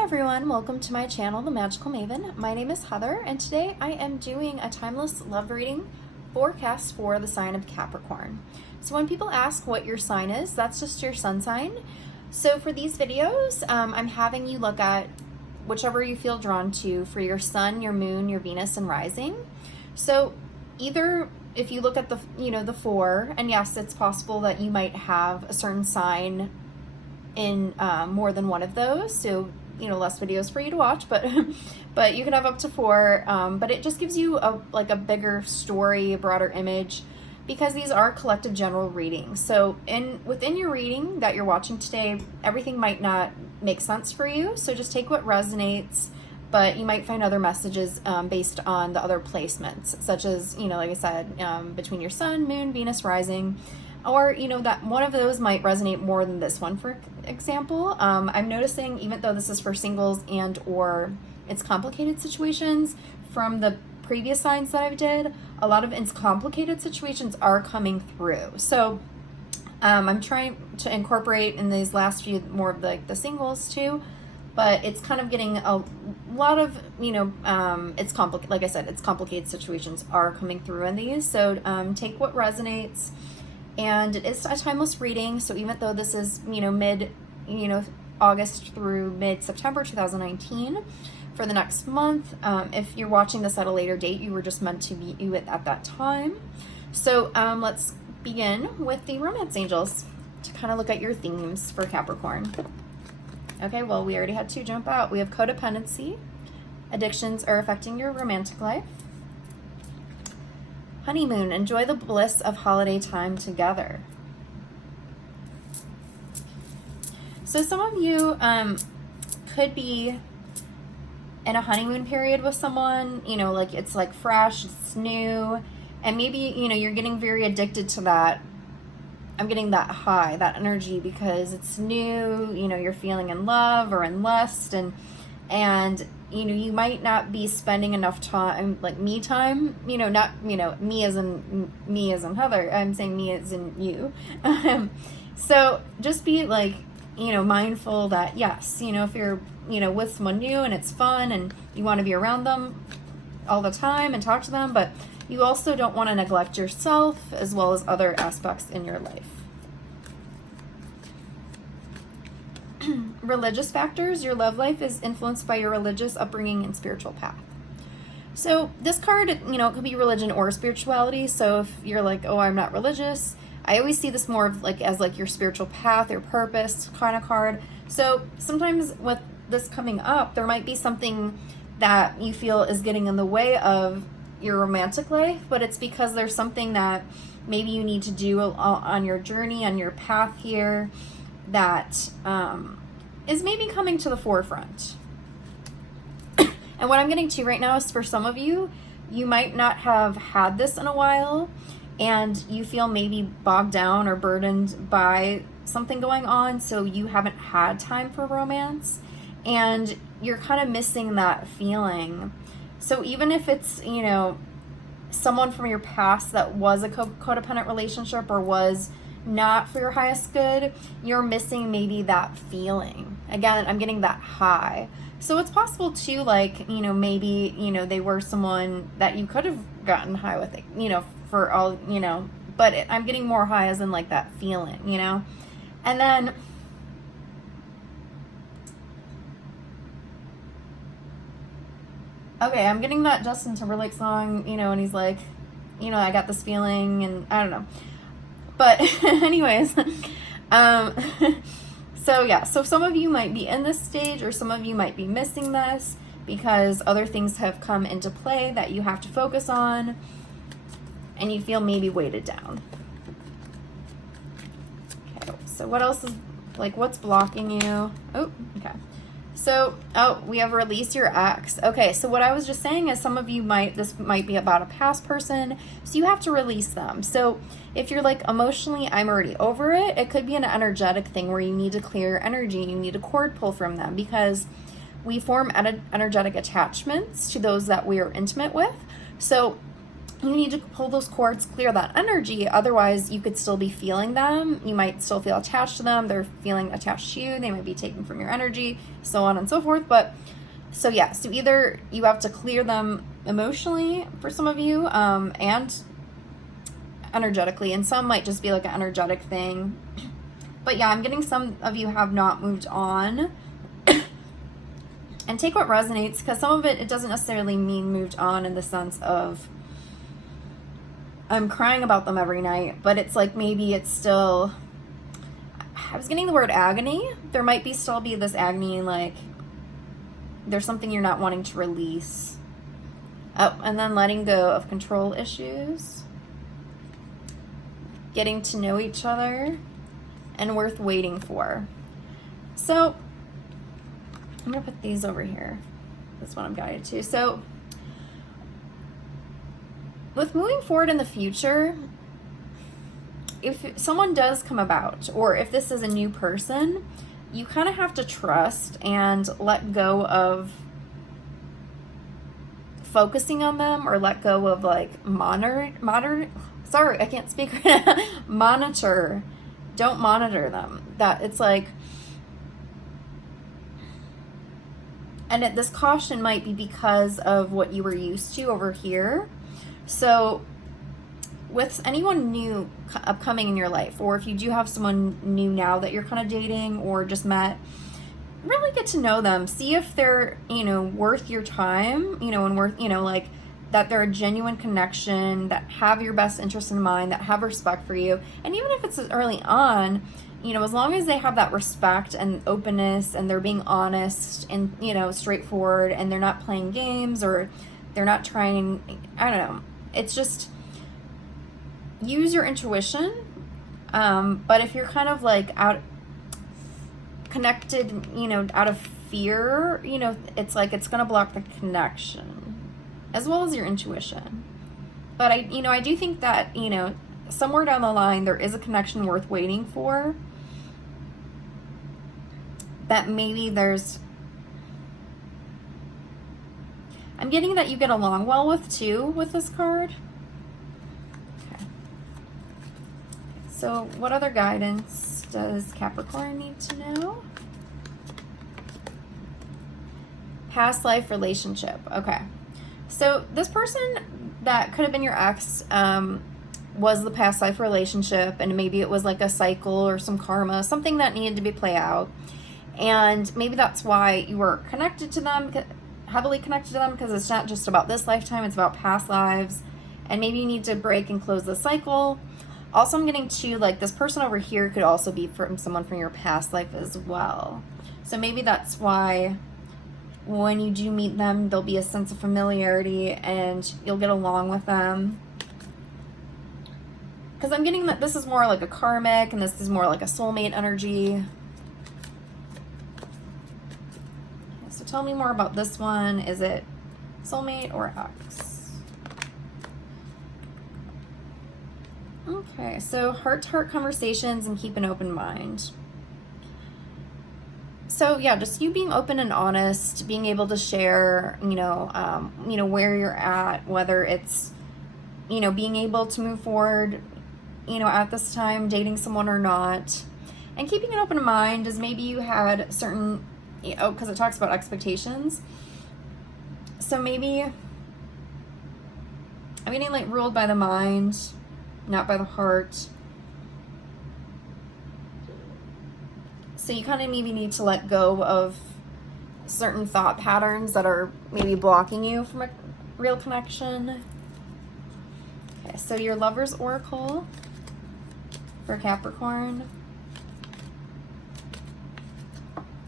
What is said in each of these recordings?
Hi everyone, welcome to my channel, The Magical Maven. My name is Heather, and today I am doing a timeless love reading forecast for the sign of Capricorn. So when people ask what your sign is, that's just your sun sign. So for these videos, I'm having you look at whichever you feel drawn to for your sun, your moon, your Venus, and rising. So either if you look at the four, and yes, it's possible that you might have a certain sign in more than one of those, so less videos for you to watch, but but you can have up to four, but it just gives you a bigger story, a broader image, because these are collective general readings. So within your reading that you're watching today, everything might not make sense for you, so just take what resonates, but you might find other messages based on the other placements, such as like I said, between your sun, moon, Venus, rising, or that one of those might resonate more than this one, for example. I'm noticing, even though this is for singles and or it's complicated situations, from the previous signs that I've did, a lot of it's complicated situations are coming through. So I'm trying to incorporate in these last few more of the singles too, but it's kind of getting a lot of it's complicated. Like I said, it's complicated situations are coming through in these, so take what resonates. And it is a timeless reading, so even though this is mid August through mid-September 2019 for the next month, if you're watching this at a later date, you were just meant to view it at that time. So let's begin with the romance angels to kind of look at your themes for Capricorn. Okay, well, we already had two jump out. We have codependency, addictions are affecting your romantic life. Honeymoon, enjoy the bliss of holiday time together. So some of you could be in a honeymoon period with someone, like it's like fresh, it's new, and maybe, you're getting very addicted to that. I'm getting that high, that energy, because it's new, you're feeling in love or in lust, and you might not be spending enough time, like me time, not, me as in Heather, I'm saying me as in you. So just be like, mindful that yes, if you're, with someone new and it's fun and you want to be around them all the time and talk to them, but you also don't want to neglect yourself as well as other aspects in your life. Religious factors, your love life is influenced by your religious upbringing and spiritual path. So this card, it could be religion or spirituality. So if you're like, oh, I'm not religious, I always see this more of as your spiritual path or purpose kind of card. So sometimes with this coming up, there might be something that you feel is getting in the way of your romantic life, but it's because there's something that maybe you need to do on your journey, on your path here, that is maybe coming to the forefront. And what I'm getting to right now is, for some of you, you might not have had this in a while, and you feel maybe bogged down or burdened by something going on, so you haven't had time for romance, and you're kind of missing that feeling. So even if it's, someone from your past that was a codependent relationship or was not for your highest good, you're missing maybe that feeling. Again, I'm getting that high. So it's possible too, maybe, they were someone that you could have gotten high with, for all, but I'm getting more high as in that feeling, and then okay, I'm getting that Justin Timberlake song, and he's like, I got this feeling, and I don't know. But anyways, so yeah, so some of you might be in this stage, or some of you might be missing this because other things have come into play that you have to focus on, and you feel maybe weighted down. Okay, so what else is, what's blocking you? Oh, okay. So, we have release your ex. Okay, so what I was just saying is, some of you this might be about a past person, so you have to release them. So if you're emotionally, I'm already over it, it could be an energetic thing where you need to clear energy, you need a cord pull from them, because we form energetic attachments to those that we are intimate with. So you need to pull those cords, clear that energy. Otherwise, you could still be feeling them. You might still feel attached to them. They're feeling attached to you. They might be taken from your energy, so on and so forth. But so yeah, so either you have to clear them emotionally for some of you, and energetically, and some might just be like an energetic thing. But yeah, I'm getting some of you have not moved on. And take what resonates, because some of it doesn't necessarily mean moved on in the sense of I'm crying about them every night, but it's like maybe it's still, I was getting the word agony. There might be still be this agony, like there's something you're not wanting to release. Oh, and then letting go of control issues, getting to know each other, and worth waiting for. So I'm gonna put these over here. That's what I'm guided to. So with moving forward in the future, if someone does come about, or if this is a new person, you kind of have to trust and let go of focusing on them, or let go of like sorry, I can't speak right now. Monitor. Don't monitor them. That it's like, and this caution might be because of what you were used to over here. So with anyone new upcoming in your life, or if you do have someone new now that you're kind of dating or just met, really get to know them. See if they're, worth your time, and worth, like that they're a genuine connection, that have your best interest in mind, that have respect for you. And even if it's early on, as long as they have that respect and openness, and they're being honest and, straightforward, and they're not playing games, or they're not trying, I don't know. It's just, use your intuition. But if you're kind of like connected, out of fear, it's like, it's going to block the connection as well as your intuition. But I do think that, somewhere down the line, there is a connection worth waiting for. That maybe I'm getting that you get along well with too, with this card. Okay. So what other guidance does Capricorn need to know? Past life relationship. Okay. So this person that could have been your ex was the past life relationship, and maybe it was like a cycle or some karma, something that needed to be played out. And maybe that's why you were connected to them, heavily connected to them, because it's not just about this lifetime, it's about past lives. And maybe you need to break and close the cycle. Also, I'm getting to, like, this person over here could also be from someone from your past life as well. So maybe that's why when you do meet them, there'll be a sense of familiarity and you'll get along with them. Because I'm getting that this is more like a karmic, and this is more like a soulmate energy. So tell me more about this one. Is it soulmate or ex? Okay, so heart-to-heart conversations and keep an open mind. So yeah, just you being open and honest, being able to share, where you're at, whether it's, being able to move forward, at this time, dating someone or not. And keeping an open mind is maybe you had certain, because it talks about expectations. So maybe I'm getting like ruled by the mind, not by the heart. So you kind of maybe need to let go of certain thought patterns that are maybe blocking you from a real connection. Okay, so your Lover's Oracle for Capricorn.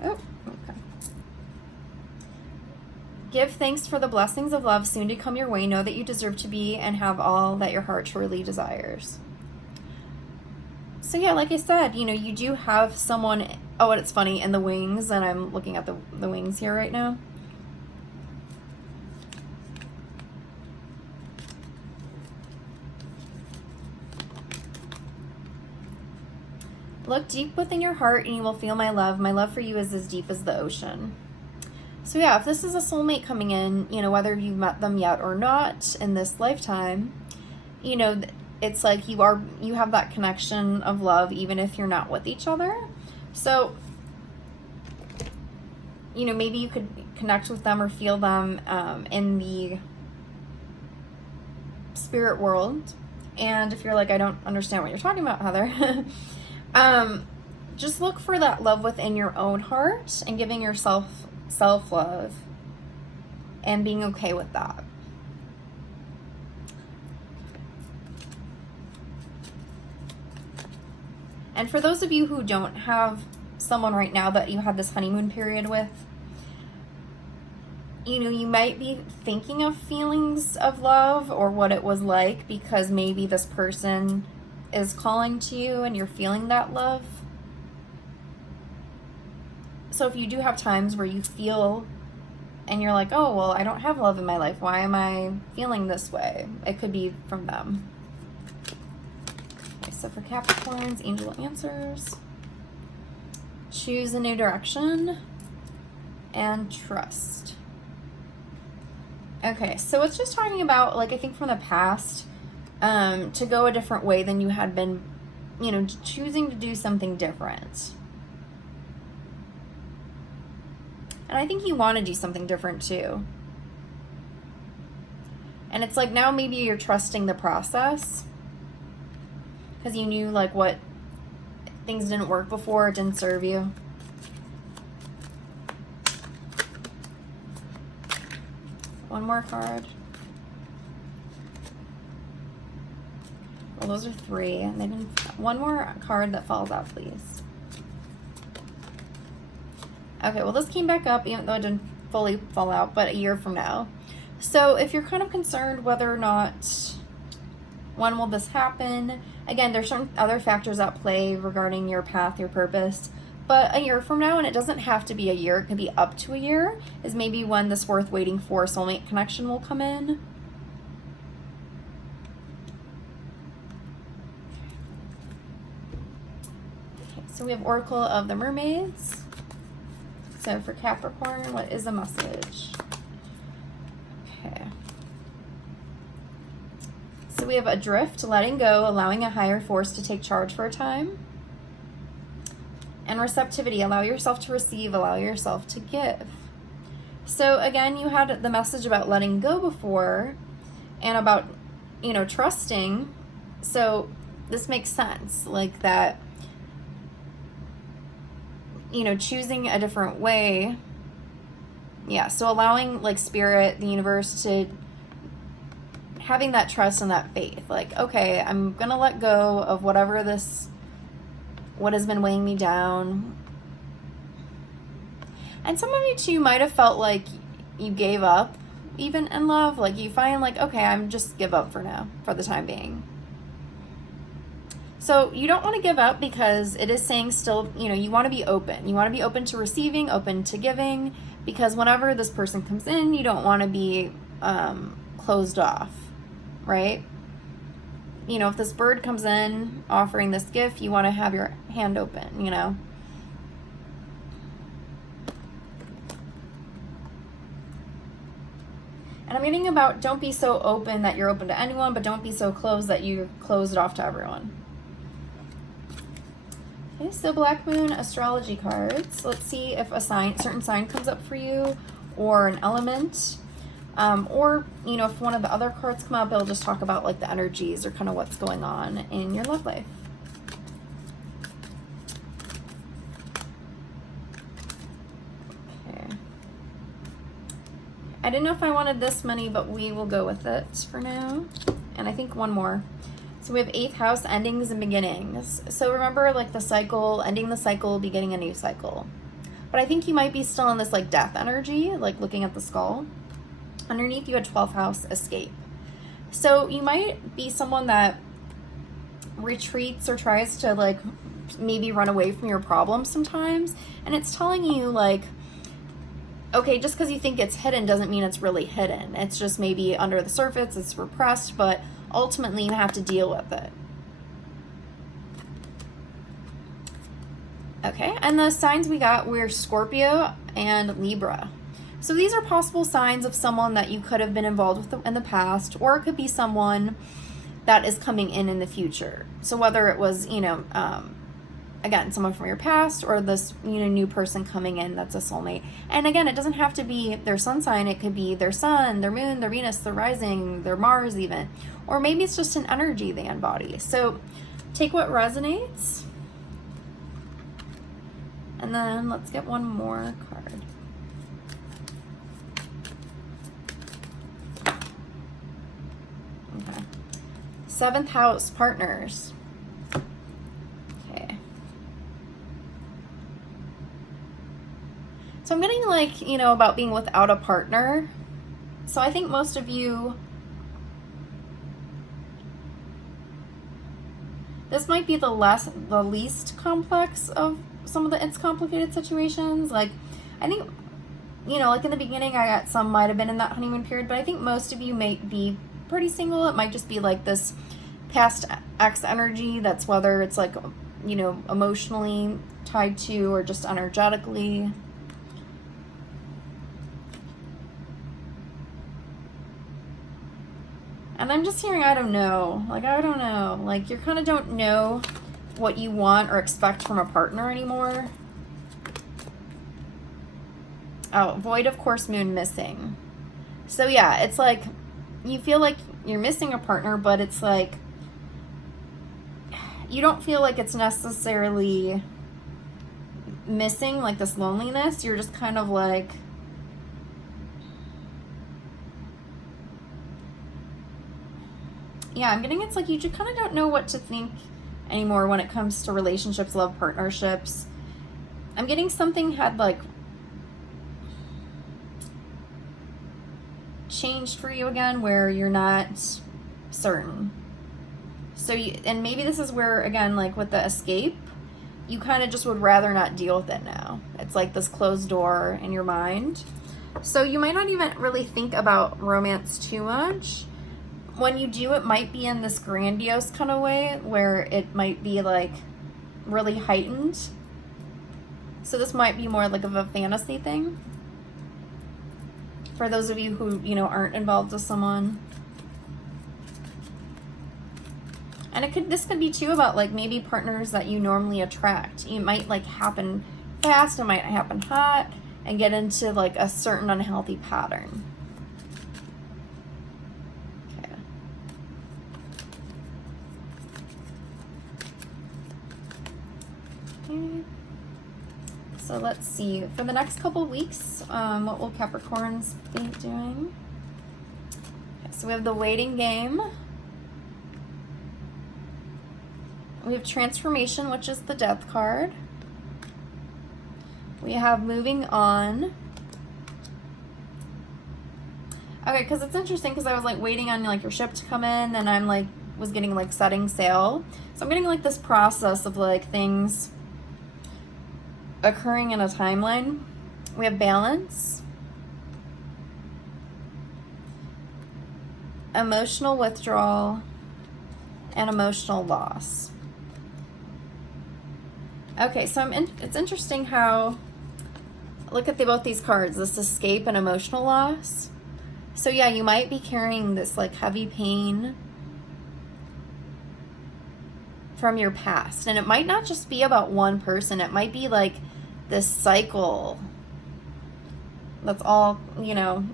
Oh, okay. Give thanks for the blessings of love soon to come your way. Know that you deserve to be and have all that your heart truly desires. So yeah, like I said, you do have someone. Oh, and it's funny, in the wings, and I'm looking at the wings here right now. Look deep within your heart and you will feel my love. My love for you is as deep as the ocean. So yeah, if this is a soulmate coming in, whether you've met them yet or not in this lifetime, you know, it's like you have that connection of love even if you're not with each other. So, you know, maybe you could connect with them or feel them in the spirit world. And if you're like, I don't understand what you're talking about, Heather, just look for that love within your own heart and giving yourself self-love and being okay with that. And for those of you who don't have someone right now that you had this honeymoon period with, you know, you might be thinking of feelings of love or what it was like because maybe this person is calling to you and you're feeling that love. So if you do have times where you feel and you're like, oh, well, I don't have love in my life. Why am I feeling this way? It could be from them. Okay, so for Capricorns, angel answers. Choose a new direction and trust. Okay, so it's just talking about, like, I think from the past, to go a different way than you had been, you know, choosing to do something different. And I think you want to do something different too. And it's like now maybe you're trusting the process because you knew like what things didn't work before, it didn't serve you. One more card. Well, those are three. And they've been one more card that falls out, please. Okay, well, this came back up, even though it didn't fully fall out, but a year from now. So if you're kind of concerned whether or not, when will this happen? Again, there's some other factors at play regarding your path, your purpose. But a year from now, and it doesn't have to be a year, it could be up to a year, is maybe when this worth waiting for soulmate connection will come in. Okay, so we have Oracle of the Mermaids. So for Capricorn, what is the message? Okay. So we have adrift, letting go, allowing a higher force to take charge for a time. And receptivity, allow yourself to receive, allow yourself to give. So again, you had the message about letting go before and about, you know, trusting. So this makes sense, like that, you know, choosing a different way. Yeah, so allowing like spirit, the universe, to having that trust and that faith. Like, okay, I'm gonna let go of whatever this, what has been weighing me down. And some of you too might have felt like you gave up even in love. Like you find like, okay, I'm just give up for now, for the time being. So you don't want to give up because it is saying still, you know, you want to be open. You want to be open to receiving, open to giving, because whenever this person comes in, you don't want to be closed off, right? You know, if this bird comes in offering this gift, you want to have your hand open, you know? And I'm getting about don't be so open that you're open to anyone, but don't be so closed that you close it off to everyone. Okay, so Black Moon astrology cards. Let's see if a certain sign comes up for you, or an element, or, you know, if one of the other cards come up, it'll just talk about like the energies or kind of what's going on in your love life. Okay. I didn't know if I wanted this many, but we will go with it for now. And I think one more. So we have 8th house, endings and beginnings. So remember, like the cycle, ending the cycle, beginning a new cycle. But I think you might be still in this like death energy, like looking at the skull. Underneath you had 12th house, escape. So you might be someone that retreats or tries to like maybe run away from your problems sometimes. And it's telling you like, okay, just because you think it's hidden doesn't mean it's really hidden. It's just maybe under the surface, it's repressed, but ultimately you have to deal with it. Okay, and the signs we got were Scorpio and Libra. So these are possible signs of someone that you could have been involved with in the past, or it could be someone that is coming in the future. So whether it was, again, someone from your past or this, new person coming in that's a soulmate. And again, it doesn't have to be their sun sign. It could be their sun, their moon, their Venus, their rising, their Mars even. Or maybe it's just an energy they embody. So take what resonates. And then let's get one more card. Okay. 7th house, partners. Okay. So I'm getting like, about being without a partner. So I think most of you, this might be the least complex of some of the it's complicated situations. Like, I think, like in the beginning, I got some might have been in that honeymoon period, but I think most of you may be pretty single. It might just be like this past ex energy that's whether it's like, emotionally tied to or just energetically. And I'm just hearing, I don't know. Like, I don't know. Like, you kind of don't know what you want or expect from a partner anymore. Oh, void of course, moon missing. So yeah, it's like you feel like you're missing a partner, but it's like you don't feel like it's necessarily missing like this loneliness. You're just kind of like, yeah, I'm getting it's like you just kind of don't know what to think anymore when it comes to relationships, love, partnerships. I'm getting something had like changed for you again where you're not certain. So and maybe this is where, again, like with the escape, you kind of just would rather not deal with it now. It's like this closed door in your mind. So you might not even really think about romance too much. When you do, it might be in this grandiose kind of way where it might be like really heightened. So this might be more like of a fantasy thing for those of you who, aren't involved with someone. And this could be too about like maybe partners that you normally attract. It might like happen fast, it might happen hot, and get into like a certain unhealthy pattern. So let's see, for the next couple weeks, what will Capricorns be doing? Okay, so we have the waiting game. We have transformation, which is the death card. We have moving on. Okay, because it's interesting because I was like waiting on like your ship to come in, and I'm like was getting like setting sail. So I'm getting like this process of like things occurring in a timeline. We have balance, emotional withdrawal, and emotional loss. Okay, so it's interesting how, look at both these cards, this escape and emotional loss. So yeah, you might be carrying this like heavy pain from your past, and it might not just be about one person. It might be like this cycle that's all,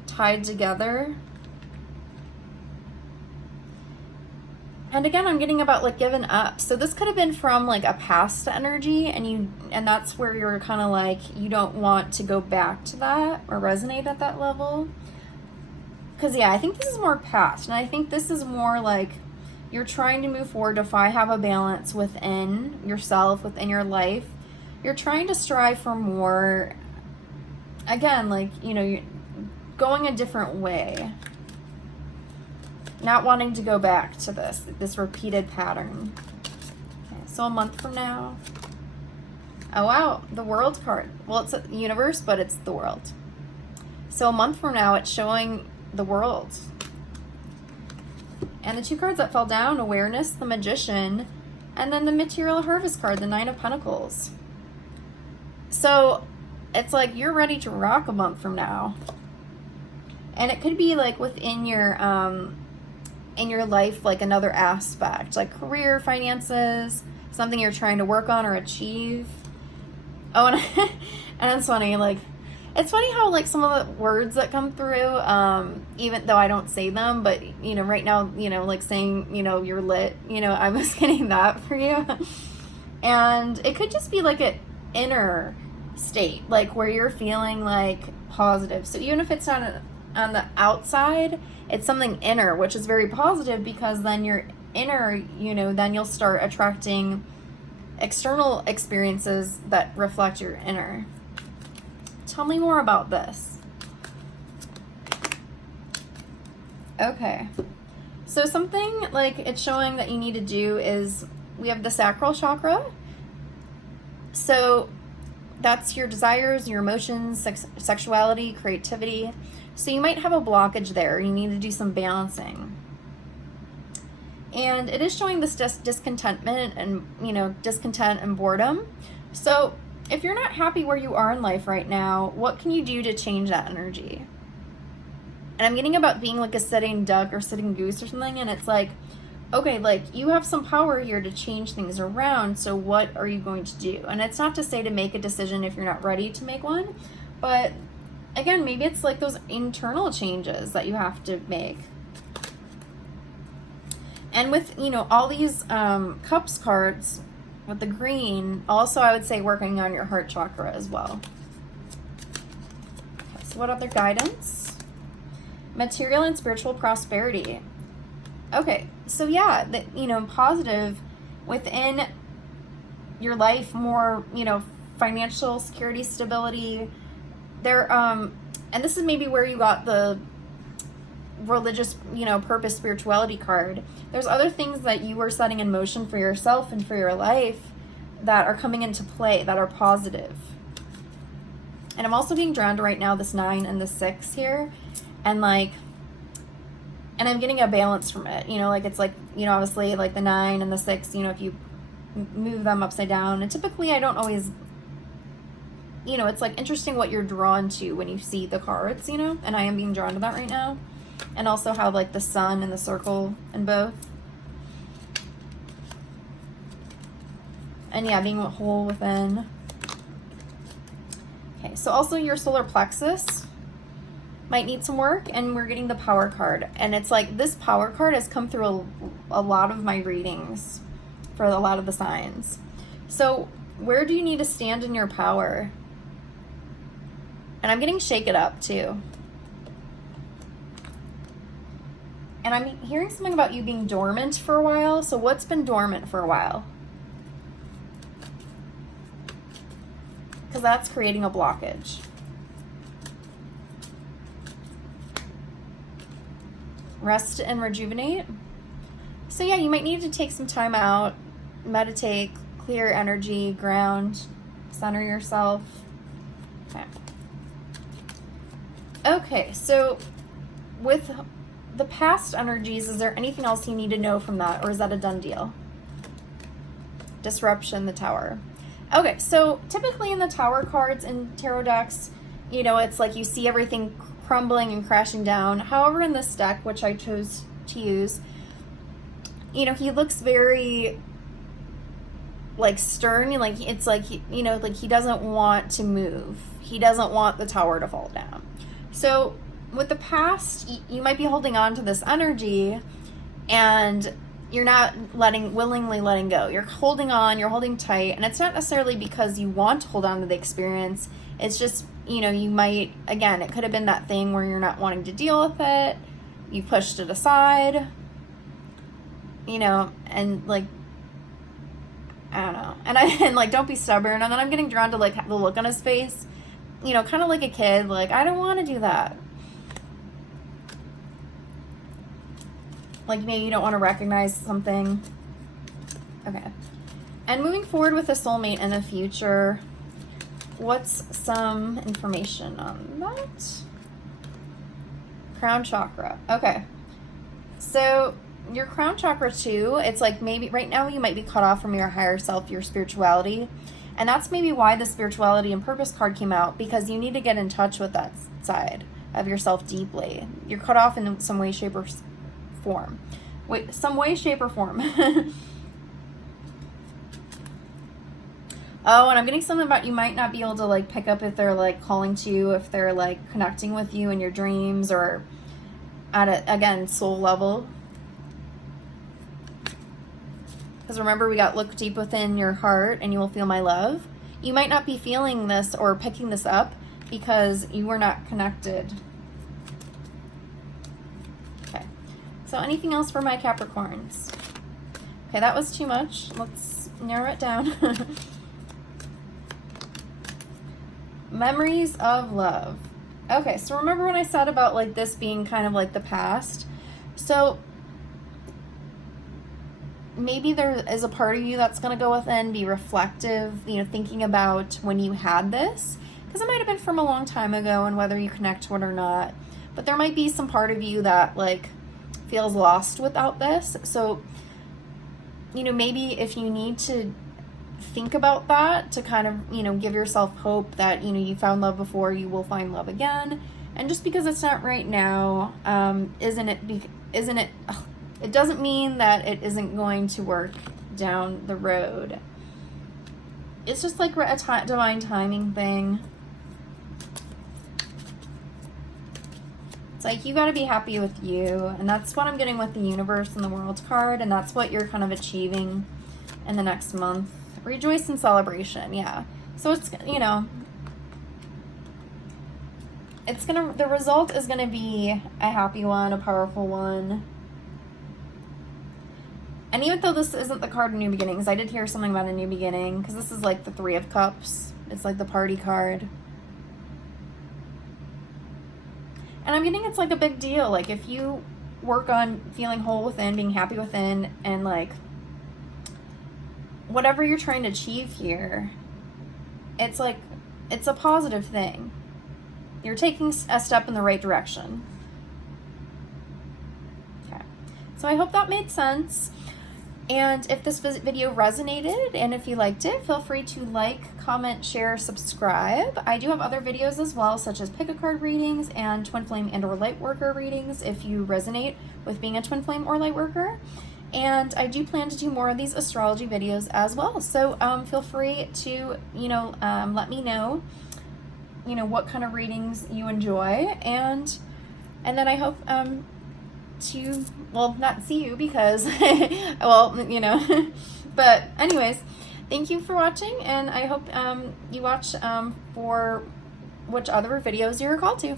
tied together. And again, I'm getting about like giving up. So this could have been from like a past energy, and that's where you're kind of like you don't want to go back to that or resonate at that level. Because yeah, I think this is more past, and I think this is more like you're trying to move forward to have a balance within yourself, within your life. You're trying to strive for more, again, like, you're going a different way. Not wanting to go back to this repeated pattern. Okay, so a month from now. Oh, wow, the World card. Well, it's a universe, but it's the world. So a month from now, it's showing the world. And the two cards that fell down, awareness, the Magician, and then the material harvest card, the Nine of Pentacles. So it's like you're ready to rock a month from now. And it could be like within your in your life, like another aspect, like career, finances, something you're trying to work on or achieve. Oh, and, and it's funny, like, it's funny how, like, some of the words that come through, even though I don't say them, but, you know, right now, you know, like saying, you know, you're lit, you know, I was getting that for you. And it could just be like an inner state, like where you're feeling like positive. So even if it's not on the outside, it's something inner, which is very positive, because then your inner, you know, then you'll start attracting external experiences that reflect your inner. Tell me more about this. Okay. So something like it's showing that you need to do is, we have the sacral chakra. So that's your desires, your emotions, sexuality, creativity. So you might have a blockage there. You need to do some balancing. And it is showing this discontentment and, you know, discontent and boredom. So if you're not happy where you are in life right now, what can you do to change that energy? And I'm getting about being like a sitting duck or sitting goose or something, and it's like, okay, like you have some power here to change things around, so what are you going to do? And it's not to say to make a decision if you're not ready to make one, but again, maybe it's like those internal changes that you have to make. And with, you know, all these cups cards with the green, also I would say working on your heart chakra as well. Okay, so what other guidance? Material and spiritual prosperity. Okay, so yeah, you know, positive within your life, more, you know, financial security, stability. There, and this is maybe where you got the religious, you know, purpose, spirituality card. There's other things that you are setting in motion for yourself and for your life that are coming into play that are positive. And I'm also being drawn to right now this 9 and the 6 here, and like, and I'm getting a balance from it, you know, like it's like, you know, obviously like the 9 and the 6, you know, if you move them upside down, and typically I don't always, you know, it's like interesting what you're drawn to when you see the cards, you know, and I am being drawn to that right now. And also how like the sun and the circle in both. And yeah, being whole within. Okay, so also your solar plexus might need some work, and we're getting the power card. And it's like this power card has come through a lot of my readings for a lot of the signs. So where do you need to stand in your power? And I'm getting shake it up too. And I'm hearing something about you being dormant for a while. So what's been dormant for a while? Because that's creating a blockage. Rest and rejuvenate. So yeah, you might need to take some time out, meditate, clear energy, ground, center yourself. Okay. Okay, so with the past energies, is there anything else you need to know from that, or is that a done deal? Disruption, the Tower. Okay, so typically in the Tower cards in tarot decks, you know, it's like you see everything crumbling and crashing down. However, in this deck, which I chose to use, you know, he looks very like stern, like it's like, you know, like he doesn't want to move. He doesn't want the tower to fall down. So with the past, you might be holding on to this energy and you're not willingly letting go. You're holding on, you're holding tight, and it's not necessarily because you want to hold on to the experience. It's just, you know, you might, again, it could have been that thing where you're not wanting to deal with it. You pushed it aside, you know, and like, I don't know. And like, don't be stubborn. And then I'm getting drawn to like the look on his face, you know, kind of like a kid, like, I don't want to do that. Like maybe you don't want to recognize something. Okay. And moving forward with a soulmate in the future, what's some information on that? Crown chakra. Okay. So your crown chakra too, it's like maybe right now you might be cut off from your higher self, your spirituality. And that's maybe why the spirituality and purpose card came out, because you need to get in touch with that side of yourself deeply. You're cut off in some way, shape, or form. some way, shape, or form. Oh, and I'm getting something about you might not be able to like pick up if they're like calling to you, if they're like connecting with you in your dreams or at a, again, soul level. Because remember, we got look deep within your heart and you will feel my love. You might not be feeling this or picking this up because you were not connected. Okay, so anything else for my Capricorns? Okay, that was too much. Let's narrow it down. Memories of love. Okay, so remember when I said about like this being kind of like the past? So maybe there is a part of you that's going to go within, be reflective, you know, thinking about when you had this, because it might have been from a long time ago and whether you connect to it or not. But there might be some part of you that like feels lost without this. So, you know, maybe if you need to think about that to kind of, you know, give yourself hope that, you know, you found love before, you will find love again. And just because it's not right now, it doesn't mean that it isn't going to work down the road. It's just like a divine timing thing. It's like you got to be happy with you, and that's what I'm getting with the universe and the world card, and that's what you're kind of achieving in the next month. Rejoice and celebration, yeah. So it's, you know, it's gonna, the result is gonna be a happy one, a powerful one. And even though this isn't the card of new beginnings, I did hear something about a new beginning, because this is like the Three of Cups. It's like the party card. And I'm getting it's like a big deal. Like if you work on feeling whole within, being happy within, and like whatever you're trying to achieve here, it's like, it's a positive thing. You're taking a step in the right direction. Okay. So I hope that made sense. And if this video resonated and if you liked it, feel free to like, comment, share, subscribe. I do have other videos as well, such as pick a card readings and twin flame and or light worker readings if you resonate with being a twin flame or light worker. And I do plan to do more of these astrology videos as well. So feel free to, you know, let me know, you know, what kind of readings you enjoy. And then I hope to, well, not see you because, well, you know, but anyways, thank you for watching. And I hope you watch for which other videos you're called to.